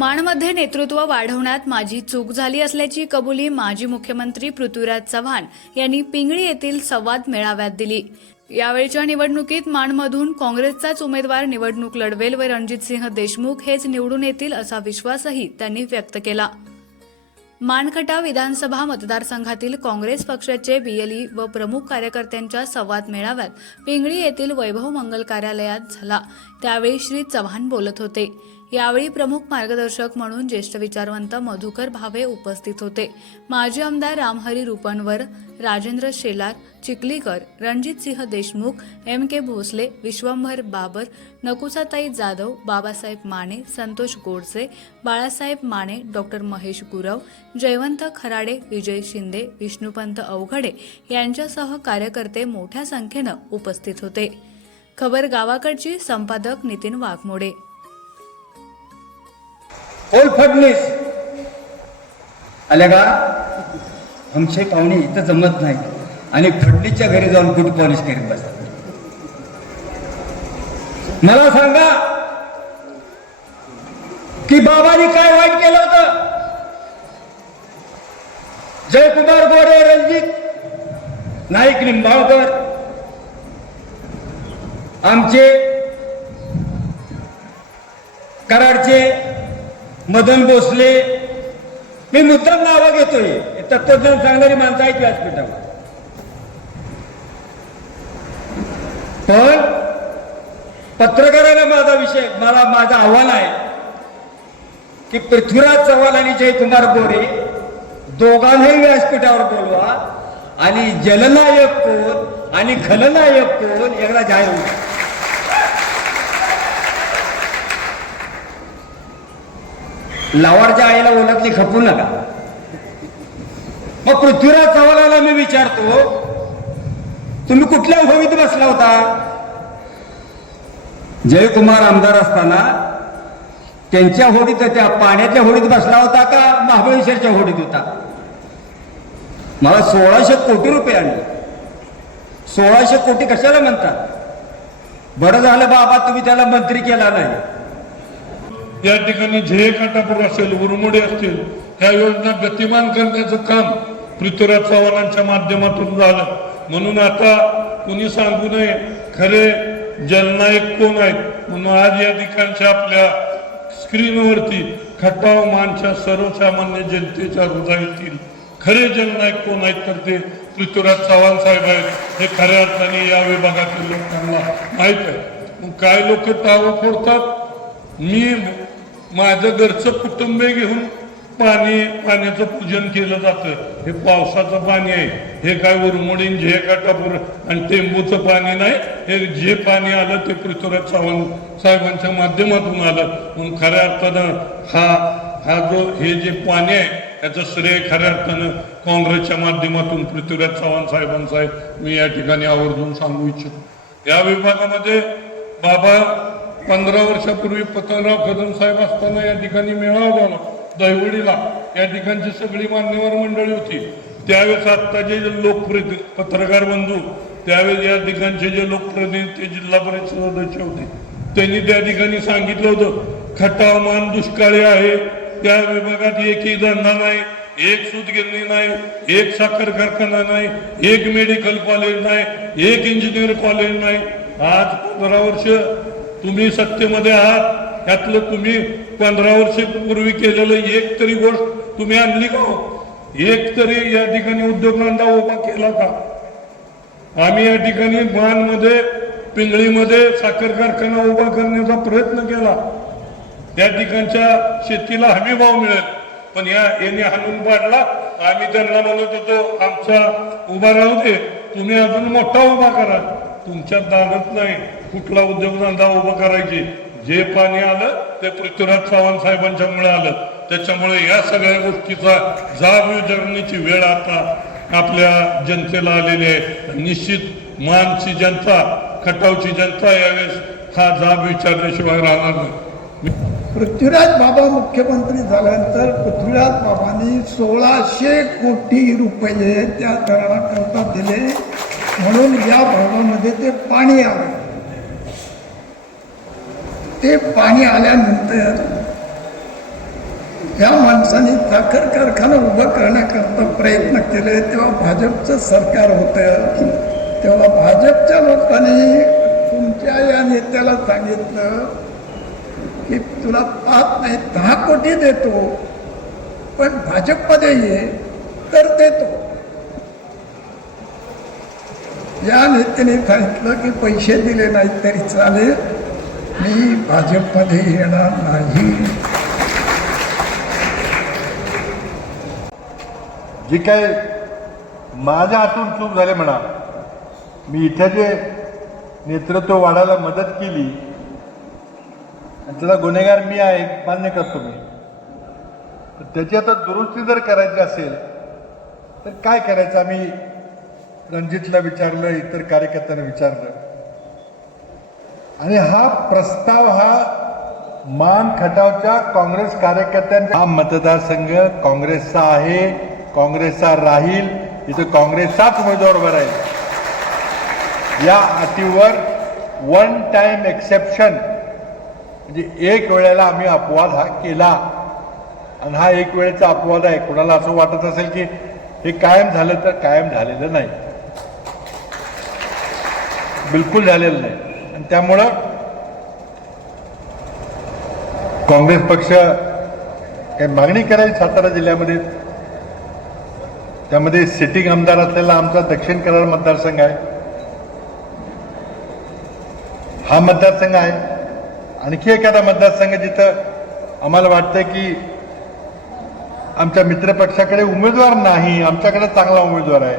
माणमध्ये नेतृत्व वाढवण्यात माझी चूक झाली असल्याची कबुली माजी मुख्यमंत्री पृथ्वीराज चव्हाण यांनी पिंगळी येथील संवाद मेळाव्यात दिली. यावेळच्या निवडणुकीत माणमधून काँग्रेसचाच उमेदवार निवडणूक लढवेल व रणजितसिंह देशमुख हेच निवडून येतील असा विश्वासही त्यांनी व्यक्त केला. मानखटा विधानसभा मतदारसंघातील काँग्रेस पक्षाचे बीएलई व प्रमुख कार्यकर्त्यांच्या संवाद मेळाव्यात पिंगळी येथील वैभव मंगल कार्यालयात झाला. त्यावेळी श्री चव्हाण बोलत होते. यावेळी प्रमुख मार्गदर्शक म्हणून ज्येष्ठ विचारवंत मधुकर भावे उपस्थित होते. माजी आमदार Ramhari Rupnavar Rajendra Shelar Chikhlikar Ranjitsinh Deshmukh M K Bhosale Vishwambhar Babar Nakusatai Jadhav Babasaheb Mane Santosh Godse Balasaheb Mane doctor Mahesh Gurav Jaywant Kharade Vijay Shinde Vishnupant Avaghade यांच्यासह कार्यकर्ते मोठ्या संख्येनं उपस्थित होते. खबर गावाकडची संपादक नितीन वाघमोडे. फडणीस. आल्या का? आमचे पाहुणे इथं जमत नाही आणि फडणीसच्या घरी जाऊन गुड पॉलिश करीत बसतात. मला सांगा की बाबांनी काय वाईट केलं होतं? जयकुमार गोडे रणजित नाईक निंबाळकर आमचे कराडचे मदन भोसले मी मुद्दाम नावं घेतोय. तत्वज्ञान सांगणारी माणसं आहेत व्यासपीठावर पण पत्रकाराला माझा विषय मला माझं आव्हान आहे की पृथ्वीराज चव्हाण आणि जयकुमार गोरे दोघांनाही व्यासपीठावर बोलवा आणि जलनायक कोण आणि खलनायक कोण एकदा जाहीर होईल. लावाडच्या आईला ओळखली खपू नका. मग पृथ्वीराज चव्हाणाला मी विचारतो तुम्ही कुठल्या होळीत बसला होता? जयकुमार आमदार असताना त्यांच्या होडीत त्या पाण्याच्या होडीत बसला होता का? महाबळेश्वरच्या होडीत होता. मला सोळाशे कोटी रुपये आणले. सोळाशे कोटी कशाला म्हणतात बरं झालं बाबा तुम्ही त्याला मंत्री केला नाही. या ठिकाणी झेय काटापूर असेल उरमोडे असतील ह्या योजना गतिमान करण्याचं काम पृथ्वीराज चव्हाणांच्या माध्यमातून झालं. म्हणून आता कुणी सांगू नये खरे जननायक कोण आहेत? म्हणून आज या ठिकाणच्या आपल्या स्क्रीनवरती खटाव मानच्या सर्वसामान्य जनतेच्या हृदयातील खरे जननायक कोण आहेत? तर ते पृथ्वीराज चव्हाण साहेब आहेत. हे खऱ्या अर्थाने या विभागातील लोकांना माहीत आहे. मग काय लोक टावं फोडतात? मी माझं घरचं कुटुंब घेऊन पाणी पाण्याचं पूजन केलं जातं. हे पावसाचं पाणी आहे. हे काय उरमोडीन काय टापूर आणि टेंबूचं पाणी नाही हे जे पाणी आलं ते पृथ्वीराज चव्हाण साहेबांच्या माध्यमातून आलं. म्हणून खऱ्या अर्थानं हा हा जो हे जे पाणी आहे याचं श्रेय खऱ्या अर्थानं काँग्रेसच्या माध्यमातून पृथ्वीराज चव्हाण साहेबांचं आहे. मी या ठिकाणी आवर्जून सांगू इच्छितो. या विभागामध्ये बाबा पंधरा वर्षापूर्वी पतंगराव कदम साहेब असताना या ठिकाणी मेळावा झाला. दहिवडीला. या ठिकाणची सगळी मान्यवर मंडळी होती. त्यावेळेस आत्ताचे जे लोकप्रति पत्रकार बंधू त्यावेळेस या ठिकाणचे जे लोकप्रतिनिधी जिल्हा परिषद सदस्य होते. त्यांनी त्या ठिकाणी सांगितलं होतं खटावमान दुष्काळी आहे. त्या विभागात एकही धंदा नाही एक सूतगिरणी नाही एक साखर कारखाना नाही एक मेडिकल कॉलेज नाही एक इंजिनिअर कॉलेज नाही. आज पंधरा वर्ष तुम्ही सत्तेमध्ये आहात यातलं तुम्ही पंधरा वर्षपूर्वी केलेलं एक तरी गोष्ट तुम्ही आणली का हो? एक तरी या ठिकाणी उद्योगधंदा उभा केला का? आम्ही या ठिकाणी मानमध्ये पिंगळीमध्ये साखर कारखाना उभा करण्याचा प्रयत्न केला. त्या ठिकाणच्या शेतीला हमी भाव मिळेल. पण या यांनी हाणून पाडला. आम्ही त्यांना म्हणत होतो आमचा उभा राहू दे. तुम्ही अजून मोठा उभा करा. तुमच्या दारात नाही. कुठला उद्योगधंदा उभा करायची? जे पाणी आलं ते पृथ्वीराज चव्हाण साहेबांच्यामुळे आलं. त्याच्यामुळे या सगळ्या गोष्टीचा जाब विचारण्याची वेळ आता आपल्या जनतेला आलेली आहे. निश्चित मानची जनता खटावची जनता यावेळेस हा जाब विचारण्याशिवाय राहणार नाही. पृथ्वीराज बाबा मुख्यमंत्री झाल्यानंतर पृथ्वीराज बाबांनी सोळाशे कोटी रुपये त्या धरणाकरता दिले. म्हणून या भागामध्ये ते पाणी आलं ते पाणी आल्यानंतर या माणसाने साखर कारखाना उभं करण्याकरता प्रयत्न केले. तेव्हा भाजपचं सरकार होतं. तेव्हा भाजपच्या लोकांनी तुमच्या या नेत्याला सांगितलं की तुला पाच नाही दहा कोटी देतो. पण भाजपमध्ये ये तर देतो. या नेत्याने सांगितलं की पैसे दिले नाहीत तरी चालेल. मी भाजपमध्ये येणार नाही. जी काय माझ्या हातून चूक झाली म्हणा मी इथे जे नेतृत्व वाढायला मदत केली आणि त्याला गुन्हेगार मी आहे मान्य करतो मी. तर त्याची आता दुरुस्ती जर करायची असेल तर काय करायचं? आम्ही रणजितला विचारलं इतर कार्यकर्त्यांना विचारलं. आणि हा प्रस्ताव हा मान खटावच्या काँग्रेस कार्यकर्त्यांचा हा मतदारसंघ काँग्रेसचा आहे काँग्रेसचा राहील इथं काँग्रेसचाच उमेदवार उभा राहील. या अटीवर वन टाइम एक्सेप्शन म्हणजे एक वेळेला आम्ही अपवाद हा केला. आणि हा एक वेळेचा अपवाद आहे. कोणाला असं वाटत असेल की हे कायम झालं तर कायम झालेलं नाही. बिलकुल झालेलं नाही. आणि त्यामुळं काँग्रेस पक्ष काही मागणी करायची सातारा जिल्ह्यामध्ये. त्यामध्ये सिटिंग आमदार असलेला आमचा दक्षिण कराड मतदारसंघ आहे. हा मतदारसंघ आहे. आणखी एखादा मतदारसंघ जिथं आम्हाला वाटतं की आमच्या मित्रपक्षाकडे उमेदवार नाही आमच्याकडे चांगला उमेदवार आहे.